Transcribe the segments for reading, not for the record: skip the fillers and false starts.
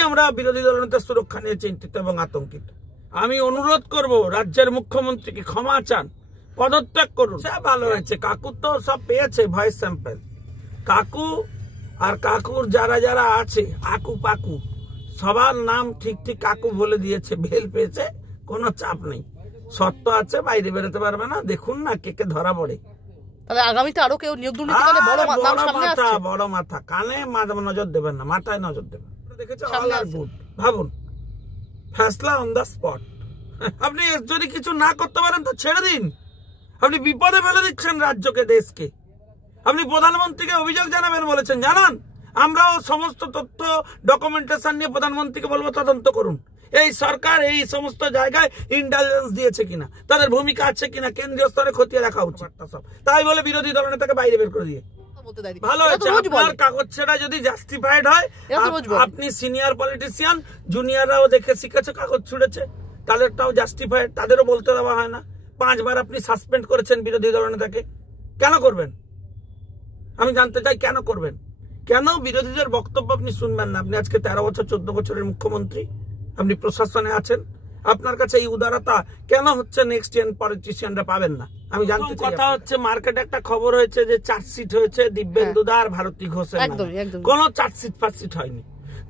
খুবই আমরা বিরোধী দলনেতার সুরক্ষা নিয়ে চিন্তিত এবং আতঙ্কিত। আমি অনুরোধ করব রাজ্যের মুখ্যমন্ত্রীকে ক্ষমা চান, পদত্যাগ করুন। ভালো হয়েছে, কাকু তো সব পেয়েছে ভয়েস স্যাম্পল। কাকু আর কাকুর যারা যারা আছে আকু পাকু সবার নাম ঠিক ঠিক কাকু বলে দিয়েছে, বেল পেয়েছে, কোনো চাপ নেই। সত্য আছে, বাইরে বেরোতে পারবে না। দেখুন না কে কে ধরা পড়ে। তাহলে আগামীতে আরো কেউ নিয়োগ দুর্নীতি করে বড় মাথা কানে নজর দেবেন না, মাথায় নজর দেবেন। দেখেছে অল আর গুড। ভাবুন, ফ্যাসলা অন দা স্পট। আপনি যদি কিছু না করতে পারেন তো ছেড়ে দিন। আপনি বিপদে ফেলে দিচ্ছেন রাজ্যকে, দেশকে। আপনি প্রধানমন্ত্রীকে অভিযোগ জানাবেন বলেছেন, জানান। আমরাও সমস্ত তথ্য ডকুমেন্টেশন নিয়ে প্রধানমন্ত্রীকে বলবো তদন্ত করুন। এই সরকার এই সমস্ত জায়গায় ইন্টেলিজেন্স দিয়েছে কিনা, তাদের ভূমিকা আছে কিনা কেন্দ্রীয় স্তরে খতিয়ে রাখা উচিত। সব তাই বলে বিরোধী দলনেতাকে বাইরে বের করে দিয়ে ভালো হয়েছে। আপনার কাগজ ছেড়া যদি জাস্টিফাইড হয়, আপনি সিনিয়র পলিটিশিয়ান, জুনিয়ররাও দেখে শিখেছে কাগজ ছুড়েছে, তাদেরটাও জাস্টিফাইড, তাদেরও বলতে দেওয়া হয় না। 5 বার আপনি সাসপেন্ড করেছেন বিরোধী দলনেতাকে, কেন করবেন? আমি জানতে চাই কেন করবেন? কেন বিরোধীদের বক্তব্য আপনি শুনবেন না? আপনি আজকে 13 বছর 14 বছরের মুখ্যমন্ত্রী, আপনি প্রশাসনে আছেন, আপনার কাছে এই উদারতা কেন হচ্ছে নেক্সট জেন পলিটিশিয়ানরা পাবেন না? আমি জানতে চাই। কথা হচ্ছে মার্কেটে একটা খবর হয়েছে যে চার্জশিট হয়েছে দিব্যেন্দুদা আর ভারতী ঘোষের, কোনো চার্জশিট ফার্জশিট হয়নি।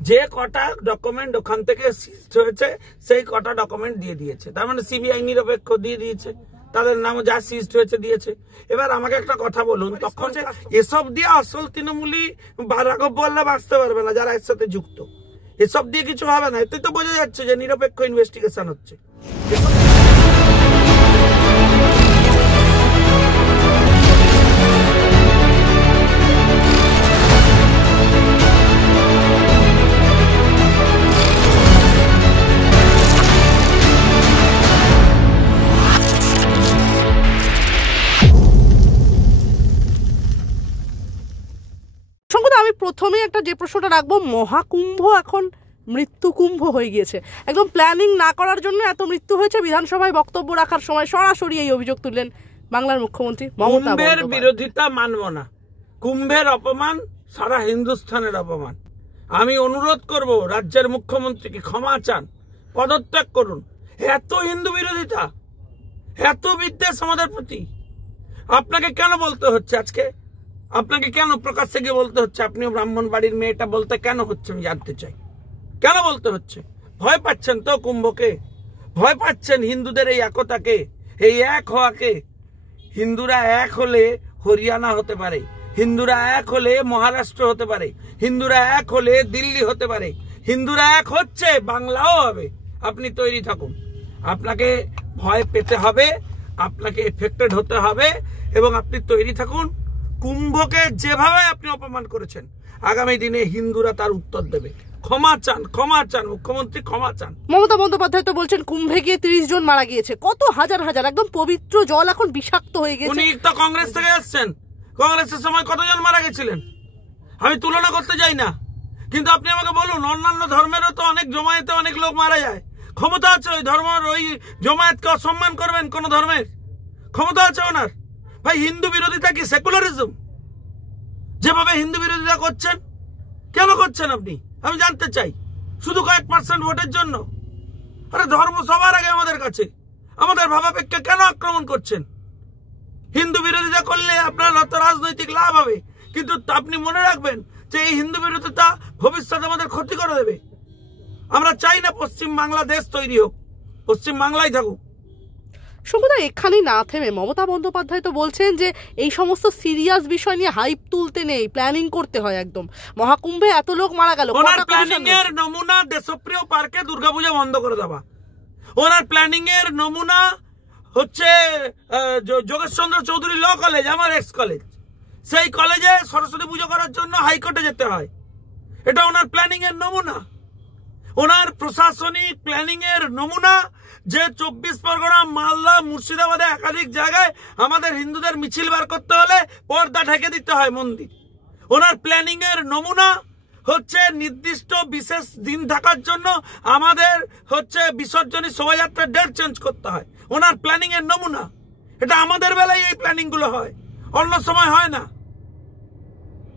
যে কটা ডকুমেন্ট ওখান থেকে সিজড হয়েছে সেই কটা ডকুমেন্ট দিয়ে দিয়েছে, তার মানে সিবিআই নিরপেক্ষ দিয়ে দিয়েছে, তাদের নাম যা সিজড হয়েছে দিয়েছে। এবার আমাকে একটা কথা বলুন, তখন এসব দিয়ে আসল তৃণমূলী রাঘব বললে বাঁচতে পারবে না যারা এর সাথে যুক্ত। এসব দিয়ে কিছু হবে না, এতে তো বোঝা যাচ্ছে যে নিরপেক্ষ ইনভেস্টিগেশন হচ্ছে। আমি প্রথমে একটা যে প্রশ্নটা রাখবো, মহাকুম্ভ এখন মৃত্যু কুম্ভ হয়ে গিয়েছে। একদম প্ল্যানিং না করার জন্য এত মৃত্যু হয়েছে। বিধানসভায় বক্তব্য রাখার সময় সরাসরি এই অভিযোগ তুললেন বাংলার মুখ্যমন্ত্রী মমতা। কুম্ভের বিরোধিতা মানব না, কুম্ভের অপমান সারা হিন্দুস্থানের অপমান। আমি অনুরোধ করব রাজ্যের মুখ্যমন্ত্রীকে ক্ষমা চান, পদত্যাগ করুন। এত হিন্দু বিরোধিতা, এত বিদ্বেষ আমাদের প্রতি আপনাকে কেন বলতে হচ্ছে? আজকে আপনাকে কেন প্রকাশ্যে গিয়ে বলতে হচ্ছে? আপনিও ব্রাহ্মণ বাড়ির মেয়েটা বলতে কেন হচ্ছে আমি জানতে চাই। কেন বলতে হচ্ছে? ভয় পাচ্ছেন তো কুম্ভকে? ভয় পাচ্ছেন হিন্দুদের এই একতাকে, এই এক হওয়াকে? হিন্দুরা এক হলে হরিয়ানা হতে পারে, হিন্দুরা এক হলে মহারাষ্ট্র হতে পারে, হিন্দুরা এক হলে দিল্লি হতে পারে, হিন্দুরা এক হচ্ছে বাংলাও হবে। আপনি তৈরি থাকুন। আপনাকে ভয় পেতে হবে, আপনাকে এফেক্টেড হতে হবে, এবং আপনি তৈরি থাকুন। কুম্ভকে যেভাবে আপনি অপমান করেছেন, আগামী দিনে হিন্দুরা তার উত্তর দেবে। ক্ষমা চান, ক্ষমা চান মুখ্যমন্ত্রী, ক্ষমা চান। মমতা বন্দ্যোপাধ্যায় তো বলছেন কুম্ভে গিয়ে 30 জন মারা গিয়েছে। কত হাজার হাজার, একদম পবিত্র জল এখন বিষাক্ত হয়ে গেছে। উনি তো কংগ্রেস থেকে আসছেন, কংগ্রেসের সময় কতজন মারা গেছিলেন আমি তুলনা করতে যাই না, কিন্তু আপনি আমাকে বলুন অন্যান্য ধর্মেরও তো অনেক জমায়েতে অনেক লোক মারা যায়। ক্ষমতা আছে ওই ধর্মের ওই জমায়েতকে অসম্মান করবেন? কোন ধর্মের ক্ষমতা আছে ওনার? ভাই, হিন্দু বিরোধিতা কি সেকুলারিজম? যেভাবে হিন্দু বিরোধিতা করছেন, কেন করছেন আপনি? আমি জানতে চাই। শুধু কয়েক % ভোটের জন্য? আরে ধর্ম সবার আগে আমাদের কাছে। আমাদের ভাবাবেগকে কেন আক্রমণ করছেন? হিন্দু বিরোধিতা করলে আপনার হয়তো রাজনৈতিক লাভ হবে, কিন্তু আপনি মনে রাখবেন যে এই হিন্দু বিরোধিতা ভবিষ্যতে আমাদের ক্ষতি করে দেবে। আমরা চাই না পশ্চিম বাংলাদেশ তৈরি হোক, পশ্চিম বাংলায় থাকুক। শঙ্কুদা, এখানেই না থেমে মমতা বন্দ্যোপাধ্যায় তো বলছেন যে এই সমস্ত সিরিয়াস বিষয় নিয়ে হাইপ তুলতে নেই, প্ল্যানিং করতে হয়। একদম মহাকুম্ভে এত লোক মারা গেল, ওনার প্ল্যানিং এর নমুনা দেশপ্রিয় পার্কে দুর্গাপূজা বন্ধ করে দেওয়া। ওনার প্ল্যানিং এর নমুনা হচ্ছে যোগেশচন্দ্র চৌধুরী ল কলেজ, আমার এক্স কলেজ। সেই কলেজে সরস্বতী পুজো করার জন্য হাইকোর্টে যেতে হয়। এটা ওনার প্ল্যানিং এর নমুনা। ওনার প্রশাসনিক প্ল্যানিং এর নমুনা যে 24 পরগনা, মালদা, মুর্শিদাবাদে একাধিক জায়গায় আমাদের হিন্দুদের মিছিল বার করতে হলে পর্দা ঢেকে দিতে হয় মন্দির। ওনার প্ল্যানিং এর নমুনা হচ্ছে নির্দিষ্ট বিশেষ দিন থাকার জন্য আমাদের হচ্ছে বিসর্জনী শোভাযাত্রার ডেট চেঞ্জ করতে হয়। ওনার প্ল্যানিং এর নমুনা এটা। আমাদের বেলায় এই প্ল্যানিং গুলো হয়, অন্য সময় হয় না।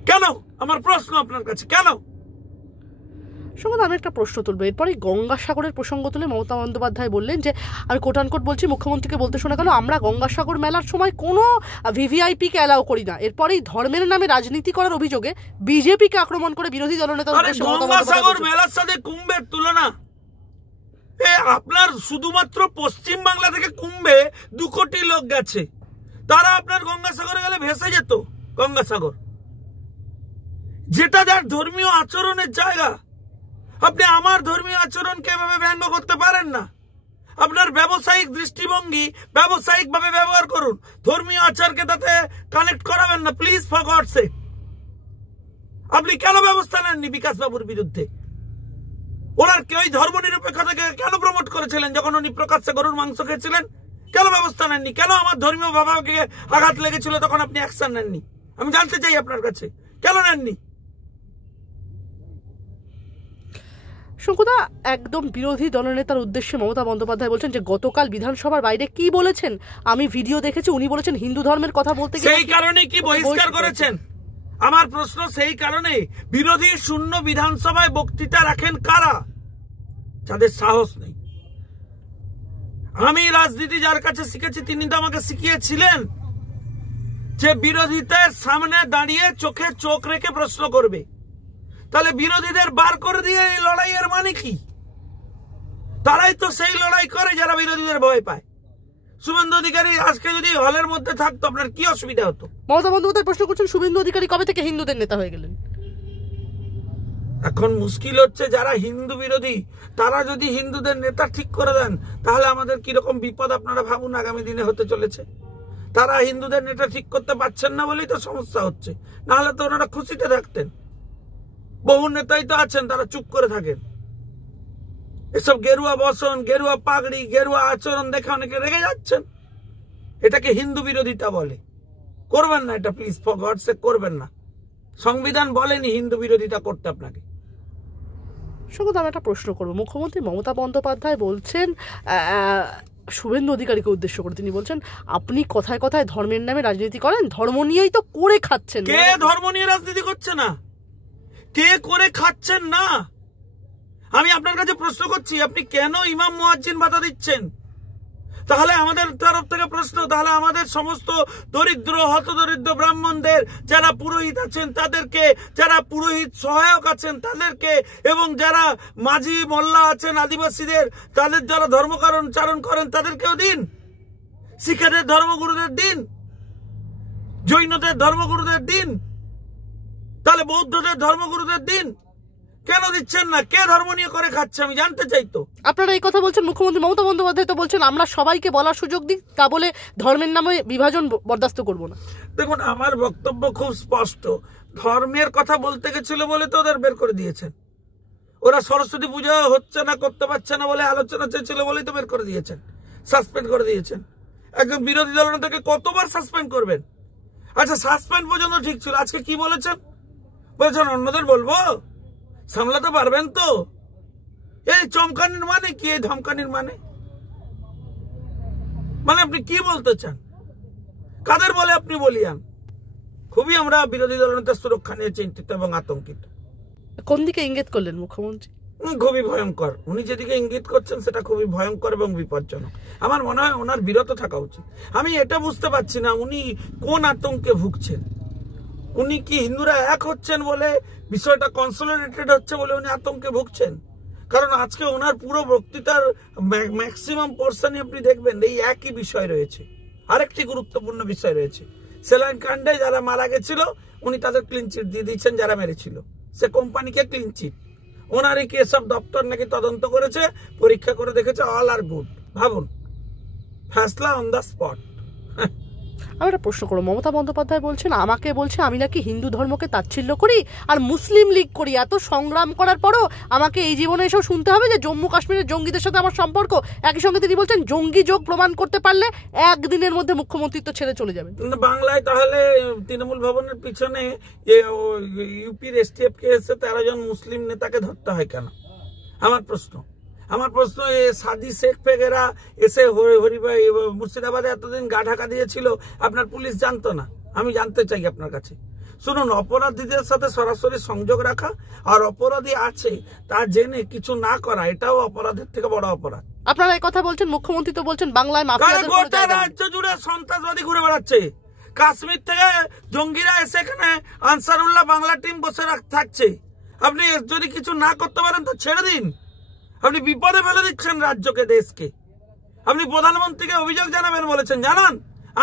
কেন? আমার প্রশ্ন আপনার কাছে, কেন? সঙ্গে আমি একটা প্রশ্ন তুলবো। এরপরে গঙ্গাসাগরের প্রসঙ্গ তুলে মমতা বন্দ্যোপাধ্যায় বললেন যে আমি কোটানকোট বলছি, মুখ্যমন্ত্রীকে বলতে শোনা গেল আমরা গঙ্গাসাগর মেলার সময় কোনো ভিভিআইপিকে অ্যালাউ করি না। এরপরেই ধর্মের নামে রাজনীতি করার অভিযোগে বিজেপিকে আক্রমণ করে বিরোধী দলনেতা গঙ্গাসাগর মেলার সাথে কুম্ভের তুলনা। আপনার শুধুমাত্র পশ্চিম বাংলা থেকে কুম্ভে 2 কোটি লোক গেছে, তারা আপনার গঙ্গাসাগরে গেলে ভেসে যেত। গঙ্গাসাগর যেটা যার ধর্মীয় আচরণের জায়গা, আপনি আমার ধর্মীয় আচরণকে এভাবে ব্যঙ্গ করতে পারেন না। আপনার ব্যবসায়িক দৃষ্টিভঙ্গি ব্যবসায়িক ভাবে ব্যবহার করুন, ধর্মীয় আচারকে তাতে কানেক্ট করাবেন না প্লিজ, ফর গডস সেক। আপনি কেন ব্যবস্থা নেননি বিকাশ বাবুর বিরুদ্ধে? ওনার ওই ধর্ম নিরপেক্ষতাকে কেন প্রমোট করেছিলেন যখন উনি প্রকাশ্যে গরুর মাংস খেয়েছিলেন? কেন ব্যবস্থা নেননি? কেন আমার ধর্মীয় ভাবাকে আঘাত লেগেছিল তখন আপনি অ্যাকশন নেননি? আমি জানতে চাই আপনার কাছে কেন নেননি? শঙ্কুদা, একদম বিরোধী দলনেতার উদ্দেশ্যে মমতা বন্দ্যোপাধ্যায় বলছেন যে গতকাল বিধানসভার বাইরে কি বলেছেন, আমি ভিডিও দেখেছি, উনি বলেছেন হিন্দু ধর্মের কথা বলতে গিয়ে সেই কারণে কি বহিষ্কার করেছেন? আমার প্রশ্ন সেই কারণে, বিরোধী শূন্য বিধানসভায় বক্তৃতা রাখেন কারা? যাদের সাহস নেই। আমি রাজনীতি যার কাছে শিখেছি তিনি তো আমাকে শিখিয়েছিলেন যে বিরোধীদের সামনে দাঁড়িয়ে চোখে চোখ রেখে প্রশ্ন করবে। তাহলে বিরোধীদের বার করে দিয়ে এই লড়াইয়ের মানে কি? তারাই তো সেই লড়াই করে যারা বিরোধীদের ভয় পায়। শুভেন্দু অধিকারী আজকে যদি হলের মধ্যে থাকতো আপনার কি অসুবিধা হতো? মমতা বন্দ্যোপাধ্যায় প্রশ্ন করছেন শুভেন্দু অধিকারী কবে থেকে হিন্দুদের নেতা হয়ে গেলেন? এখন মুশকিল হচ্ছে যারা হিন্দু বিরোধী তারা যদি হিন্দুদের নেতা ঠিক করে দেন তাহলে আমাদের কিরকম বিপদ আপনারা ভাবুন আগামী দিনে হতে চলেছে। তারা হিন্দুদের নেতা ঠিক করতে পারছেন না বলেই তো সমস্যা হচ্ছে, নাহলে তো ওনারা খুশিতে থাকতেন। বহু নেতাই তো আছেন তারা চুপ করে থাকেন। এসব গেরুয়া বসন, গেরুয়া পাগড়ি, গেরুয়া আচরণ দেখে অনেকে রেগে যাচ্ছেন। এটাকে হিন্দু বিরোধিতা বলে। করবেন না এটা প্লিজ, ফর গড সেক করবেন না। সংবিধান বলেনি হিন্দু বিরোধিতা করতে আপনাকে। শুধু আমি একটা প্রশ্ন করবো, মুখ্যমন্ত্রী মমতা বন্দ্যোপাধ্যায় বলছেন শুভেন্দু অধিকারীকে উদ্দেশ্য করে, তিনি বলছেন আপনি কথায় কথায় ধর্মের নামে রাজনীতি করেন, ধর্ম নিয়েই তো করে খাচ্ছেন। কে ধর্ম নিয়ে রাজনীতি করছে না? কে করে খাচ্ছেন না? আমি আপনার কাছে প্রশ্ন করছি, আপনি কেন ইমাম মুয়াজ্জিন ভাতা দিচ্ছেন? তাহলে আমাদের তরফ থেকে প্রশ্ন, তাহলে আমাদের সমস্ত দরিদ্র হতদরিদ্র ব্রাহ্মণদের যারা পুরোহিত আছেন তাদেরকে, যারা পুরোহিত সহায়ক আছেন তাদেরকে, এবং যারা মাঝি মোল্লা আছেন আদিবাসীদের, তাদের যারা ধর্মকারণ চারণ করেন তাদেরকেও দিন। শিখেদের ধর্মগুরুদের দিন, জৈনদের ধর্মগুরুদের দিন, তাহলে বৌদ্ধদের ধর্মগুরুদের দিন। কেন দিচ্ছেন না? কে ধর্ম নিয়ে করে খাচ্ছে আমি জানতে চাই। তো আপনারা এই কথা বলছেন, মুখ্যমন্ত্রী মমতা বন্দ্যোপাধ্যায় তো বলছেন আমরা সবাইকে বলার সুযোগ দিই, তা বলে ধর্মের নামে বিভাজন বরদাস্ত করব না। দেখুন আমার বক্তব্য খুব স্পষ্ট, ধর্মের কথা বলতে গেছিল বলে তো ওদের বের করে দিয়েছেন। ওরা সরস্বতী পূজা হচ্ছে না, করতে পারছে না বলে আলোচনা চেয়েছিল বলেই তো বের করে দিয়েছেন, সাসপেন্ড করে দিয়েছেন। একজন বিরোধী দলনেতাকে কতবার সাসপেন্ড করবেন? আচ্ছা সাসপেন্ড পর্যন্ত ঠিক ছিল, আজকে কি বলেছেন? বলেছেন অন্যদের বলবো, সামলাতে পারবেন তো? এই চমকানির মানে কি? এই ধমকানির মানে আপনি কি বলতে চান? কাদের বলে আপনি বলিয়ান? খুবই আমরা বিরোধী দলনেতার সুরক্ষা নিয়ে চিন্তিত এবং আতঙ্কিত। কোন দিকে ইঙ্গিত করলেন মুখ্যমন্ত্রী? খুবই ভয়ঙ্কর। উনি যেদিকে ইঙ্গিত করছেন সেটা খুবই ভয়ঙ্কর এবং বিপজ্জনক। আমার মনে হয় ওনার বিরত থাকা উচিত। আমি এটা বুঝতে পারছি না উনি কোন আতঙ্কে ভুগছেন। উনি কি হিন্দুরা এক হচ্ছেন বলে, বিষয়টা কনসলিডেটেড হচ্ছে বলে উনি আতঙ্কে ভুগছেন? কারণ আজকে ওনার পুরো বক্তৃতার ম্যাক্সিমাম পোর্শনই আপনি দেখবেন এই একই বিষয় রয়েছে। আরেকটি গুরুত্বপূর্ণ বিষয় রয়েছে, সেলাইন কাণ্ডে যারা মারা গেছিল উনি তাদের ক্লিন চিট দিয়ে দিচ্ছেন, যারা মেরেছিল সে কোম্পানিকে ক্লিন চিট। ওনার এই কেসব দপ্তর নাকি তদন্ত করেছে, পরীক্ষা করে দেখেছে, অল আর গুড। ভাবুন, ফ্যাসলা অন দ্য স্পট। আমি একটা প্রশ্ন করবো, মমতা বন্দ্যোপাধ্যায় বলছেন আমাকে বলছে আমি নাকি হিন্দু ধর্মকে তাচ্ছিল্য করি আর মুসলিম লীগ করি। এত সংগ্রাম করার পরও আমাকে এই জীবনে এসেও শুনতে হবে যে জম্মু কাশ্মীরের জঙ্গিদের সাথে আমার সম্পর্ক। একই সঙ্গে তিনি বলছেন জঙ্গি যোগ প্রমাণ করতে পারলে একদিনের মধ্যে মুখ্যমন্ত্রিত্ব ছেড়ে চলে যাবেন। বাংলায় তাহলে তৃণমূল ভবনের পিছনে ইউপির এসটিএফ কে এসে 13 জন মুসলিম নেতাকে ধরতে হয় কেন? আমার প্রশ্ন সাদি শেখ ফেগেরা এসে হরিভাই মুর্শিদাবাদে এতদিন গা ঢাকা দিয়েছিল, আপনার পুলিশ জানতো না? আমি জানতে চাই আপনার কাছে। শুনুন, অপরাধীদের সাথে সরাসরি সংযোগ রাখা আর অপরাধী আছে তা জেনে কিছু না করা, এটাও অপরাধের থেকে বড় অপরাধ। আপনারা এই কথা বলছেন, মুখ্যমন্ত্রী তো বলছেন বাংলায় মাফিয়াদের কোনো গোটা জায়গা নেই। রাজ্য জুড়ে সন্ত্রাসবাদী ঘুরে বেড়াচ্ছে। কাশ্মীর থেকে জঙ্গিরা এসে এখানে আনসারুল্লাহ বাংলা টিম বসে থাকছে। আপনি যদি কিছু না করতে পারেন তো ছেড়ে দিন। আপনি বিপদে ফেলে দিচ্ছেন রাজ্যকে, দেশকে। আপনি প্রধানমন্ত্রীকে অভিযোগ জানাবেন বলেছেন, জানান।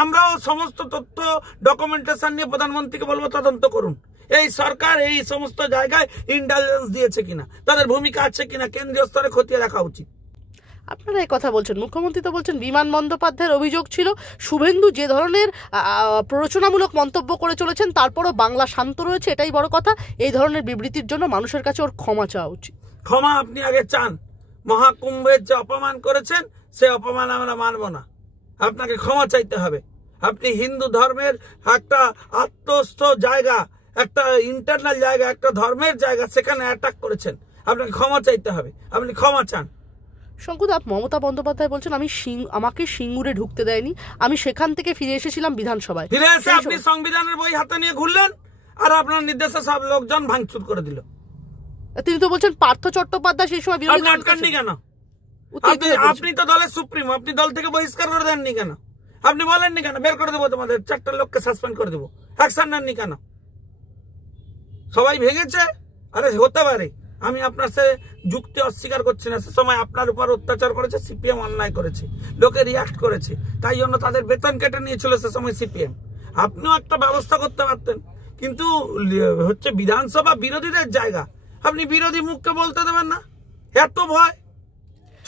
আমরাও সমস্ত তথ্য ডকুমেন্টেশন নিয়ে প্রধানমন্ত্রীকে বলবো তদন্ত করুন। এই সরকার এই সমস্ত জায়গায় ইন্টেলিজেন্স দিয়েছে কিনা, তাদের ভূমিকা আছে কিনা কেন্দ্রীয় স্তরে খতিয়ে দেখা উচিত। আপনারা এই কথা বলছেন, মুখ্যমন্ত্রী তো বলছেন বিমান বন্দ্যোপাধ্যায়ের অভিযোগ ছিল শুভেন্দু যে ধরনের প্ররোচনামূলক মন্তব্য করে চলেছেন তারপরও বাংলা শান্ত রয়েছে, এটাই বড় কথা। এই ধরনের বিবৃতির জন্য মানুষের কাছে ওর ক্ষমা চাওয়া উচিত। ক্ষমা আপনি আগে চান। মহাকুম্ভের যে অপমান করেছেন সে অপমান আমরা মানব না, আপনাকে ক্ষমা চাইতে হবে। আপনি হিন্দু ধর্মের একটা আত্মস্থ জায়গা, একটা ইন্টারনাল জায়গা, একটা ধর্মের জায়গা, সেখানে অ্যাটাক করেছেন, আপনাকে ক্ষমা চাইতে হবে। আপনি ক্ষমা চান। শঙ্কুদা, মমতা বন্দ্যোপাধ্যায় বলছেন আমাকে সিঙ্গুরে ঢুকতে দেয়নি, আমি সেখান থেকে ফিরে এসেছিলাম বিধানসভায়। ফিরে এসে আপনি সংবিধানের বই হাতে নিয়ে ঘুরলেন আর আপনার নির্দেশে সব লোকজন ভাঙচুর করে দিল। তিনি তো বলছেন পার্থ চট্টোপাধ্যায় সেই সময় বিরোধী দল আটকাননি কেন? আপনি তো দলের সুপ্রিমো, আপনি দল থেকে বহিষ্কার করে দেননি কেন? আপনি বলেননি কেন বের করে দেবো, তোমাদের 4টা লোককে সাসপেন্ড করে দেবো? অ্যাকশন নেননি কেন? সবাই ভেঙেছে। আরে হতে পারে, আমি আপনার সে যুক্তি অস্বীকার করছি না। সে সময় আপনার উপর অত্যাচার করেছে, সিপিএম অন্যায় করেছে, লোকে রিয়াক্ট করেছে, তাই জন্য তাদের বেতন কেটে নিয়েছিল সে সময় সিপিএম। আপনিও একটা ব্যবস্থা করতে পারতেন, কিন্তু হচ্ছে বিধানসভা বিরোধীদের জায়গা, আপনি বিরোধী মুখকে বলতে দেবেন না। এত ভয়।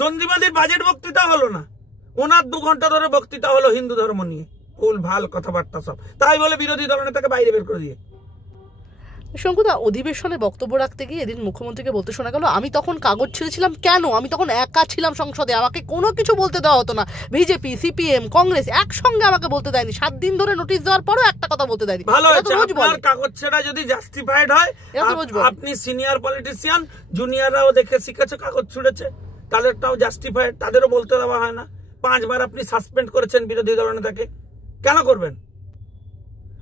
চন্দ্রিমাদির বাজেট বক্তৃতা হলো না, ওনার 2 ঘন্টা ধরে বক্তৃতা হলো হিন্দু ধর্ম নিয়ে, ভুল ভাল কথাবার্তা সব, তাই বলে বিরোধী দলনেতাকে বাইরে বের করে দিয়ে। শঙ্কুদা, অধিবেশনে বক্তব্য রাখতে গিয়ে এদিন মুখ্যমন্ত্রীকে বলতে শোনা গেল, আমি তখন কাগজ ছিঁড়েছিলাম কেন? আমি তখন একা ছিলাম সংসদে, আমাকে কোনো কিছু বলতে দেওয়া হতো না। বিজেপি, সিপিএম, কংগ্রেস একসঙ্গে আমাকে বলতে দেয়নি। 7 দিন ধরে নোটিশ দেওয়ার পরও একটা কথা বলতে দেয়নি। ভালো হয়েছে, আপনার কাগজ ছেঁড়া যদি জাস্টিফাইড হয়, আপনি সিনিয়র পলিটিশিয়ান, জুনিয়ররাও দেখে শিখেছে কাগজ ছুঁড়েছে, তাদেরটাও জাস্টিফাইড, তাদেরও বলতে দেওয়া হয় না। 5 বার আপনি সাসপেন্ড করেছেন বিরোধী দলনেতাকে, কেন করবেন?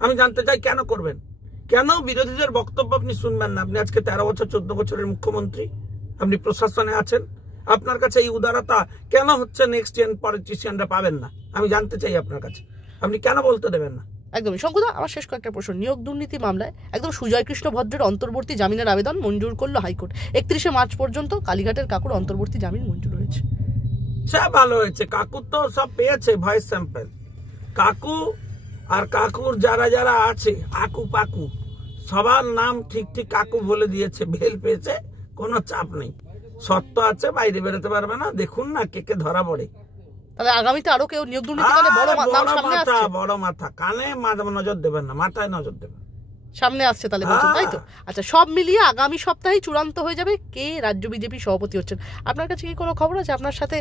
আমি জানতে চাই কেন করবেন? কেন বিরোধীদের বক্তব্য আপনি শুনবেন না? আপনি আজকে 13 বছর 14 বছরের মুখ্যমন্ত্রী, আপনি প্রশাসনে আছেন, আপনার কাছে এই উদারতা কেন হচ্ছে নেক্সট জেন পলিটিশিয়ানরা পাবেন না? আমি জানতে চাই আপনার কাছে, আপনি কেন বলতে দেবেন না? একদমই। শঙ্কুদা, আমার শেষ কয়েকটা প্রশ্ন। নিয়োগ দুর্নীতি মামলায় একদম সুজয় কৃষ্ণ ভদ্রের অন্তর্বর্তী জামিনের আবেদন মঞ্জুর করলো হাইকোর্ট। 31শে মার্চ পর্যন্ত কালীঘাটের কাকুর অন্তর্বর্তী জামিন মঞ্জুর হয়েছে। সে ভালো হয়েছে, কাকুর তো সব পেয়েছে ভয়েস স্যাম্পল। কাকু আর কাকুর যারা যারা আছে আকু পাকু সবার নাম ঠিক ঠিক কাকু বলে দিয়েছে, বেল পেয়েছে, কোনো চাপ নেই। সত্য আছে, বাইরে বেরোতে পারবে না। দেখুন না কে কে ধরা পড়ে। তাহলে আগামীতে আরো কেউ নিয়োগ দুর্নীতি কালে বড় মাথা কানে নজর দেবেন না, মাথায় নজর দেবেন। সামনে আসছে তাহলে বলছেন, তাই তো? আচ্ছা, সব মিলিয়ে আগামী সপ্তাহেই চূড়ান্ত হয়ে যাবে কে রাজ্য বিজেপি সভাপতি হচ্ছেন। আপনার কাছে কি কোনো খবর আছে? আপনার সাথে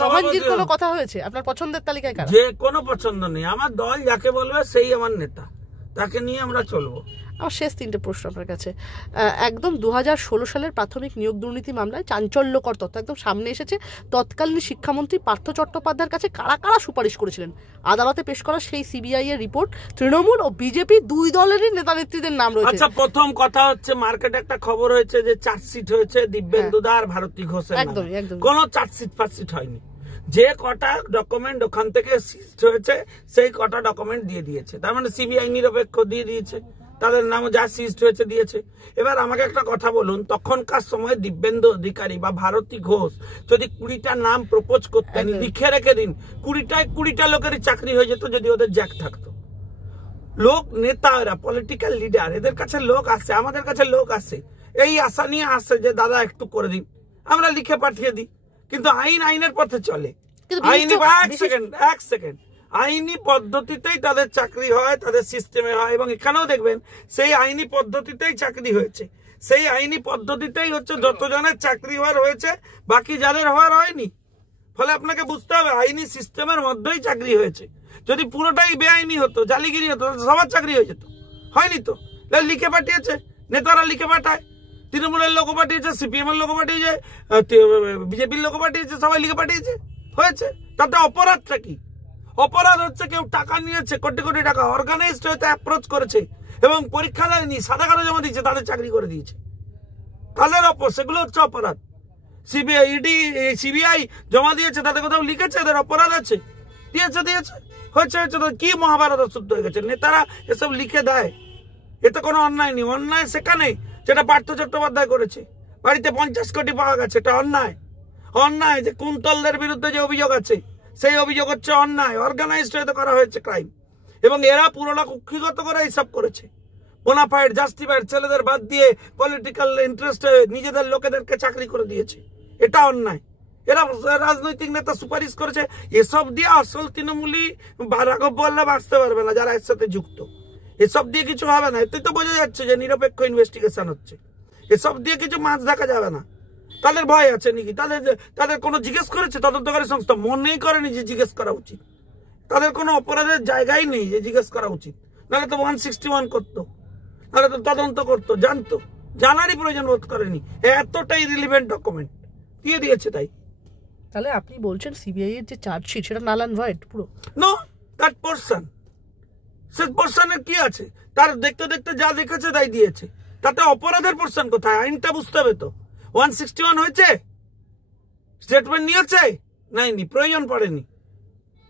মোহনজির কোনো কথা হয়েছে? আপনার পছন্দের তালিকায় কারা? যে কোনো পছন্দ নেই, আমার দল যাকে বলবে সেই আমার নেতা, তাকে নিয়ে আমরা চলবো। আমার শেষ 3টে প্রশ্ন আপনার কাছে। একদম 2016 সালের প্রাথমিক নিয়োগ দুর্নীতি মামলায় চাঞ্চল্যকর তথ্য একদম সামনে এসেছে। তৎকালীন শিক্ষামন্ত্রী পার্থ চট্টোপাধ্যায়ের কাছে কারা কারা সুপারিশ করেছিলেন আদালতে পেশ করা সেই সিবিআই এর রিপোর্ট, তৃণমূল ও বিজেপি 2 দলেরই নেতা নেত্রীদের নাম রয়েছে। আচ্ছা, প্রথম কথা হচ্ছে মার্কেটে একটা খবর হয়েছে যে চার্জশিট হয়েছে দিব্যেন্দু আর ভারতী ঘোষের। একদমই একদম। কোনো চার্জশিট হয়নি। যে কটা ডকুমেন্ট ওখান থেকে সিজ হয়েছে সেই কটা ডকুমেন্ট দিয়ে দিয়েছে, তার মানে সিবিআই নিরপেক্ষ দিয়ে দিয়েছে, তাদের নাম যা সিজ হয়েছে দিয়েছে। এবার আমাকে একটা কথা বলুন, তখনকার সময় দিব্যেন্দু অধিকারী বা ভারতী ঘোষ যদি 20টা নাম প্রপোজ করতেন, লিখে রেখে দিন, 20টা লোকেরই চাকরি হয়ে যেত যদি ওদের জ্যাক থাকতো। লোক নেতা, এরা পলিটিক্যাল লিডার, এদের কাছে লোক আসে, আমাদের কাছে লোক আসে, এই আশা নিয়ে আসে যে দাদা একটু করে দিন, আমরা লিখে পাঠিয়ে দিই। কিন্তু আইনের পথে চলে, এক সেকেন্ড আইনি পদ্ধতিতেই তাদের চাকরি হয়, তাদের সিস্টেমে হয়। এবং এখানেও দেখবেন সেই আইনি পদ্ধতিতেই চাকরি হয়েছে, সেই আইনি পদ্ধতিতেই হচ্ছে যতজনের চাকরি হওয়ার হয়েছে, বাকি যাদের হওয়ার হয়নি। ফলে আপনাকে বুঝতে হবে আইনি সিস্টেমের মধ্যেই চাকরি হয়েছে। যদি পুরোটাই বেআইনি হতো, জালিগিরি হতো, সবার চাকরি হয়ে যেত। হয়নি তো, লিখে পাঠিয়েছে, নেতারা লিখে পাঠায়, তৃণমূলের লোকও পাঠিয়েছে, সিপিএম এর লোকও পাঠিয়েছে, বিজেপির লোকও পাঠিয়েছে, সবাই লিখে পাঠিয়েছে, হয়েছে। তাতে অপরাধটা কি? অপরাধ হচ্ছে কেউ টাকা নিয়েছে, কোটি কোটি টাকা অর্গানাইজড হয়তো অ্যাপ্রোচ করেছে, এবং পরীক্ষা দেয়নি, সাদা কাগজ জমা দিয়েছে, তাদের চাকরি করে দিয়েছে। তাদের অপর সেগুলো হচ্ছে অপরাধ। সিবিআই জমা দিয়েছে, তাদের কোথাও লিখেছে এদের অপরাধ আছে? দিয়েছে হয়েছে কি মহাভারত শুদ্ধ হয়ে গেছে? নেতারা এসব লিখে দেয়, এতে কোনো অন্যায় নেই। অন্যায় সেখানে যেটা পার্থ চট্টোপাধ্যায় করেছে, বাড়িতে 50 কোটি পাওয়া গেছে, এটা অন্যায়। অন্যায় যে কুন্তলদের বিরুদ্ধে যে অভিযোগ আছে, সেই অভিযোগ হচ্ছে অন্যায়। অর্গানাইজড হয়ে করা হয়েছে ক্রাইম, এবং এরা পুরোটা কুক্ষিগত করে এইসব করেছে। বোনাফাইড জাস্টিফাইড ছেলেদের বাদ দিয়ে পলিটিক্যাল ইন্টারেস্টে নিজেদের লোকেদেরকে চাকরি করে দিয়েছে, এটা অন্যায়। এরা রাজনৈতিক নেতা সুপারিশ করেছে, এসব দিয়ে আসল তৃণমূলী রাঘব বললে বাঁচতে পারবে না যারা এর সাথে যুক্ত। এসব দিয়ে কিছু হবে না, এতে তো বোঝা যাচ্ছে যে নিরপেক্ষ ইনভেস্টিগেশন হচ্ছে। এসব দিয়ে কিছু মাছ দেখা যাবে না। তাদের ভয় আছে নাকি? তাদের কোনো জিজ্ঞেস করেছে তদন্তকারী সংস্থা? মনেই করেনি যে জিজ্ঞেস করা উচিত। তাদের কোনো অপরাধের জায়গায় নেই যে জিজ্ঞেস করা উচিত। নাহলে তো 161 করতো, নাহলে তো তদন্ত করতো, জানতো। জানারই প্রয়োজন বোধ করেনি, এতটাই রিলিভেন্ট ডকুমেন্ট দিয়ে দিয়েছে। তাই তাহলে আপনি বলছেন সিবিআই এর যে চার্জশিট সেটা নাল অ্যান্ড ভয়েড পুরো? নো, দ্যাট পোরশন, সে পোরশনের কি আছে? তার দেখতে দেখতে যা দেখেছে তাই দিয়েছে, তাতে অপরাধের পোরশন কোথায়? আইনটা বুঝতে হবে তো। 161 হয়েছে, স্টেটমেন্ট নিয়েছে, নাইনি, প্রয়োজন পড়েনি।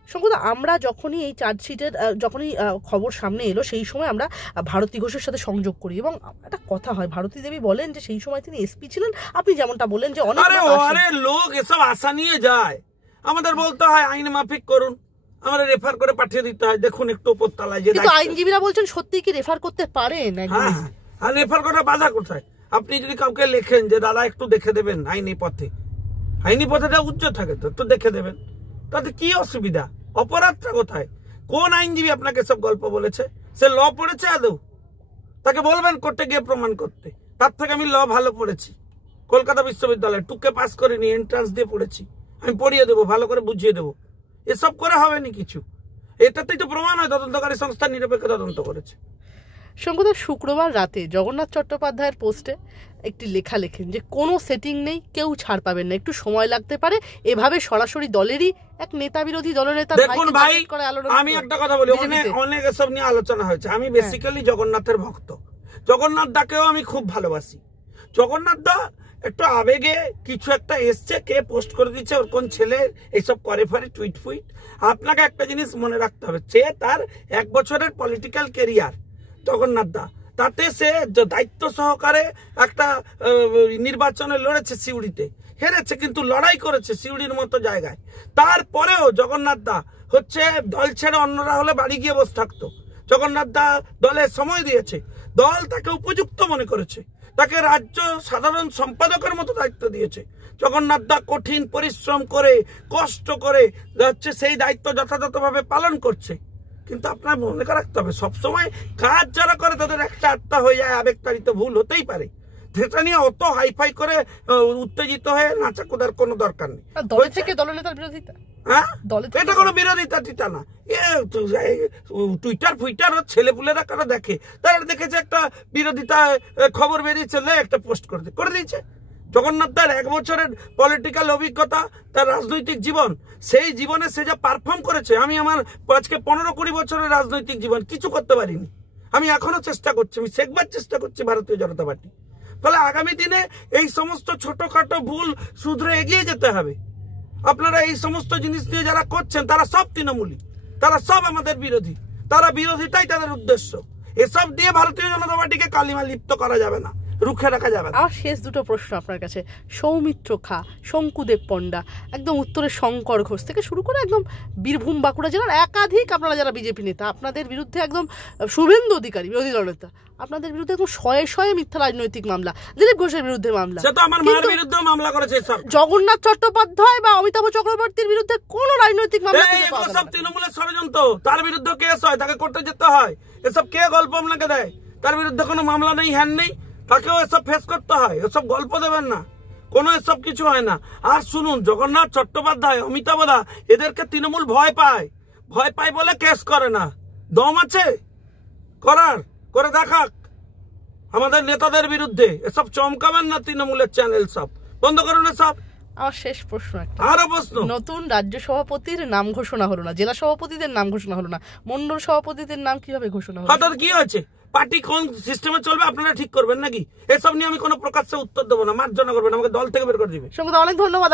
শঙ্কুদা, আমরা যখনই এই চার্জশিটের যখনই খবর সামনে এলো, সেই সময় আমরা ভারতী ঘোষের সাথে সংযোগ করি, এবং একটা কথা হয়, ভারতী দেবী বলেন যে সেই সময় তিনি এসপি ছিলেন। আপনি যেমনটা বলেন যে অনেক লোক এসব আশা নিয়ে যায়, আমাদের বলতে হয় আইন মাফিক করুন, আমাদের রেফার করে পাঠিয়ে দিতে হয়, দেখুন একটু উপরতলায় যে। কিন্তু আইনজীবীরা বলছেন সত্যি কি রেফার করতে পারেন? আর রেফার করার বাধা কোথায়? আপনি যদি কাউকে লেখেন যে দাদা একটু দেখে দেবেন আইনি পথেটা উজ্জ্বল থাকে, তো দেখে দেবেন, তাতে কি অসুবিধা? অপরাধটা কোথায়? কোন আইনজীবী আপনাকে সব গল্প বলেছে? সে ল পড়েছে আদৌ? তাকে বলবেন কোর্টে গিয়ে প্রমাণ করতে। তার থেকে আমি ল ভালো পড়েছি, কলকাতা বিশ্ববিদ্যালয়ে টুকে পাস করিনি, এন্ট্রান্স দিয়ে পড়েছি, আমি পড়িয়ে দেবো, ভালো করে বুঝিয়ে দেবো। এসব করে হবে না কিছু। এটাতেই তো প্রমাণ হয় তদন্তকারী সংস্থা নিরপেক্ষ তদন্ত করেছে। শঙ্কুদা, শুক্রবার রাতে জগন্নাথ চট্টোপাধ্যায়ের পোস্টে একটি লেখা লেখেন যে কোনো সেটিং নেই, কেউ ছাড় পাবেন না, একটু সময় লাগতে পারে। এভাবে সরাসরি দলেরই এক নেতা বিরোধী দলনেতা। দেখুন ভাই, আমি একটা কথা বলি, অনেক এসব নিয়ে আলোচনা হয়েছে। আমি বেসিক্যালি জগন্নাথের ভক্ত, জগন্নাথ দাকেও আমি খুব ভালোবাসি। জগন্নাথ দা একটু আবেগে কিছু একটা এসছে, কে পোস্ট করে দিচ্ছে, ওর কোন ছেলে এইসব করে ফেরে টুইট ফুইট। আপনাকে একটা জিনিস মনে রাখতে হবে, সে তার 1 বছরের পলিটিক্যাল কেরিয়ার জগন্নাথ দা, তাতে সে দায়িত্ব সহকারে একটা নির্বাচনে লড়েছে, সিউড়িতে হেরেছে, কিন্তু লড়াই করেছে সিউড়ির মতো জায়গায়। তারপরেও জগন্নাথ দা হচ্ছে দল ছেড়ে অন্যরা হলে বাড়ি গিয়ে বসে থাকতো। জগন্নাথ দা দলের সময় দিয়েছে, দল তাকে উপযুক্ত মনে করেছে, তাকে রাজ্য সাধারণ সম্পাদকের মতো দায়িত্ব দিয়েছে। জগন্নাথ দা কঠিন পরিশ্রম করে কষ্ট করে হচ্ছে সেই দায়িত্ব যথাযথভাবে পালন করছে। কিন্তু আপনার মনে রাখতে হবে, সবসময় কাজ যারা করে তাদের একটা আত্মা হয়ে যায়, আবেগতাড়িত ভুল হতেই পারে। সেটা নিয়ে অত হাইফাই করে উত্তেজিত হয়ে নাচা কোদার কোনো দরকার নেই। দলের থেকে দলনেতার বিরোধিতা, হ্যাঁ, এটা কোনো বিরোধিতা টিটা না। টুইটার ফুইটার ছেলেপুলেরা কারো দেখে, তারা দেখেছে একটা বিরোধিতা খবর বেরিয়েছে, একটা পোস্ট করে দিয়েছে। জগন্নাথ দার 1 বছরের পলিটিক্যাল অভিজ্ঞতা, তার রাজনৈতিক জীবন, সেই জীবনে সে যা পারফর্ম করেছে, আমি আমার আজকে 15-20 বছরের রাজনৈতিক জীবন কিছু করতে পারিনি। আমি এখনো চেষ্টা করছি, আমি শেখবার চেষ্টা করছি ভারতীয় জনতা পার্টি। ফলে আগামী দিনে এই সমস্ত ছোটখাটো ভুল শুধরে এগিয়ে যেতে হবে। আপনারা এই সমস্ত জিনিস দিয়ে যারা করছেন, তারা সব তৃণমূলী, তারা সব আমাদের বিরোধী, তারা বিরোধিতাই তাদের উদ্দেশ্য। এসব দিয়ে ভারতীয় জনতা পার্টিকে কালিমা লিপ্ত করা যাবে না, রুখে রাখা যাবে না। আর শেষ দুটো প্রশ্ন আপনার কাছে। সৌমিত্র খা, শঙ্কুদেব পণ্ডা, একদম উত্তরের শঙ্কর ঘোষ থেকে শুরু করে একদম বীরভূম বাঁকুড়া জেলার একাধিক আপনারা যারা বিজেপি নেতা, আপনাদের বিরুদ্ধে একদম শুভেন্দু অধিকারী বিরোধী দলনেতা, আপনাদের বিরুদ্ধে একদম শয়ে মিথ্যা রাজনৈতিক মামলা, দিলীপ ঘোষের বিরুদ্ধে মামলা, সে তো আমার মায়ের বিরুদ্ধে মামলা করেছে। জগন্নাথ চট্টোপাধ্যায় বা অমিতাভ চক্রবর্তীর বিরুদ্ধে কোন রাজনৈতিক মামলা সব তৃণমূলের ষড়যন্ত্র, তার বিরুদ্ধে কেস হয়, তাকে কোর্টে যেতে হয়। এসব কে গল্প আপনাকে দেয়? তার বিরুদ্ধে কোনো মামলা নেই, হ্যান নেই, তাকেও এসব ফেস করতে হয়। এসব গল্প দেবেন না, কোনো এসব কিছু হয় না। আর শুনুন, জগন্নাথ চট্টোপাধ্যায়, অমিতাভ দা, এদেরকে তৃণমূল ভয় পায় বলে কেস করে না। দম আছে করে দেখাক আমাদের নেতাদের বিরুদ্ধে। এসব চমকাবেন না, তৃণমূলের চ্যানেল সব বন্ধ করুন এসব। আমার শেষ প্রশ্ন একটা, আরো প্রশ্ন। নতুন রাজ্য সভাপতির নাম ঘোষণা হলো না, জেলা সভাপতিদের নাম ঘোষণা হলো না, মন্ডল সভাপতিদের নাম কিভাবে ঘোষণা হলো? কি হয়েছে? পার্টি কোন সিস্টেমে চলবে আপনারা ঠিক করবেন নাকি? এসব নিয়ে আমি কোনো প্রকাশ্যে উত্তর দেবো না, মার্জনা করবেন, আমাকে দল থেকে বের করে দিবে। সঙ্গদা অনেক ধন্যবাদ।